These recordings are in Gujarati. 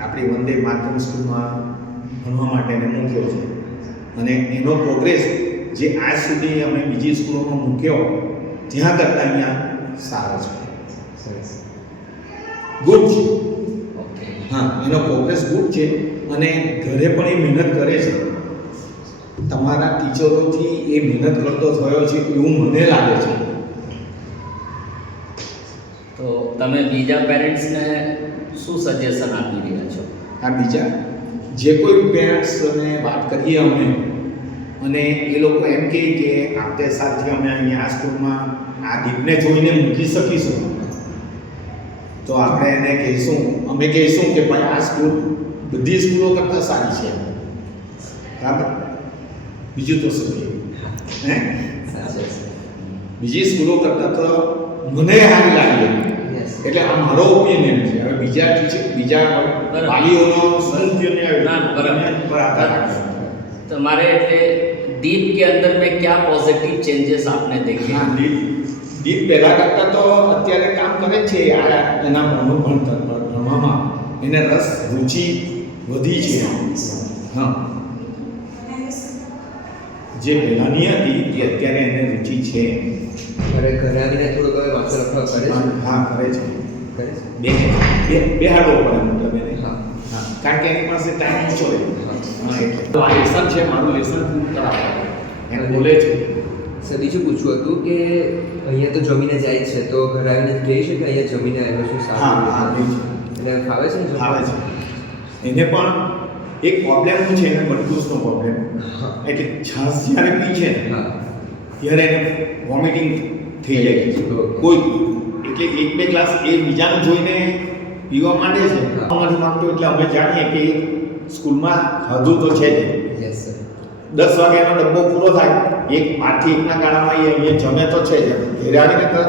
આપણી વંદે માતરમ સ્કૂલમાં ભણવા માટે એને મૂક્યો છે અને એનો પ્રોગ્રેસ જે આજ સુધી અમે બીજી સ્કૂલોમાં મૂક્યો ત્યાં કરતાં અહીંયા સારો છે. ગુડ છે. હા, એનો પ્રોગ્રેસ ગુડ છે અને ઘરે પણ એ મહેનત કરે છે. તમારા ટીચરોથી એ મહેનત કરતો થયો છે એવું મને લાગે છે. તો તમે બીજા પેરેન્ટ્સને શું સજેશન આપી રહ્યા છો? આ બીજા જે કોઈ પેરેન્ટ્સને વાત કરીએ અમે અને એ લોકો એમ કહે કે આવતે સાલથી અમે અહીંયા આ સ્કૂલમાં આ દીપને જોઈને મૂકી શકીશું, તો આપણે એને કહીશું, અમે કહીશું કે ભાઈ આ સ્કૂલ બધી સ્કૂલો કરતાં સારી છે. બરાબર? બીજું તો શું કહેવું? હે, બીજી સ્કૂલો કરતાં તો મને સારી લાગી. એટલે આ મારો ઓપિનિયન છે. હવે બીજા ટીચર બીજા વાલીઓનો શું ઓપિનિયન પર આધાર રાખે. તમારે એટલે दीप के अंदर में क्या पॉजिटिव चेंजेस आपने देखे? હા, દીપ પહેલાં કરતાં તો અત્યારે કામ કરે છે. આ એના ભણવામાં એને રસ રુચિ વધી છે. હા, જે પહેલાંની હતી એ અત્યારે એને રુચિ છે. ઘરે આવીને થોડુંક હવે વાંચો લખવા કરે છે. હા, કરે છે. કરે છે. બેહાડવો પડે મતલબ એને. હા. હા, કારણ કે એની પાસે ટાઈમ ઓછો રહે. હા, એટલે આ લેસન છે, મારું લેસન પૂરું કરાવે એમ બોલે છે. સર, બીજું પૂછવું હતું કે અહીંયા તો જમીને જાય છે, તો ઘરે આવીને કહે છે કે અહીંયા જમીને આવ્યો છું હા, સારું હા, એ છે. એટલે ફાવે છે ને જમવાનું? આવે છે. એને પણ એક પ્રોબ્લેમ શું છે, એને બટકુસનો પ્રોબ્લેમ. એટલે છાશ જ્યારે પી છે ને હા. ત્યારે એને વોમિટિંગ થઈ જાય છે. ઓકે. કોઈ એટલે એક બે ગ્લાસ એ બીજાને જોઈને પીવા માંડે છે. હા. અમારી માંગતો એટલે અમે જાણીએ કે સ્કૂલમાં ખાધું તો છે જ. Yes sir. 10 વાગ્યાનો ડબ્બો પૂરો થાય, 8 થી 1ના ગાળામાં એ અહીંયા જમે તો છે જ. ઘરે આવીને તો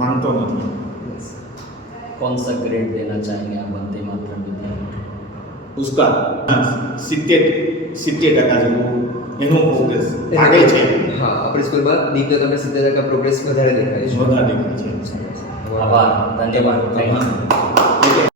માંગતો નથી. યસ. कौन सा ग्रेड देना चाहेंगे आप वंदे मातरम विद्यालय? उसका 70% જેવું એનો પ્રોગ્રેસ આગળ છે. હા, આપણી સ્કૂલમાં દીપનો તમને 70% પ્રોગ્રેસ વધારે દેખાય છે. વધારે દેખાય છે. आभार, धन्यवाद, थैंक यू.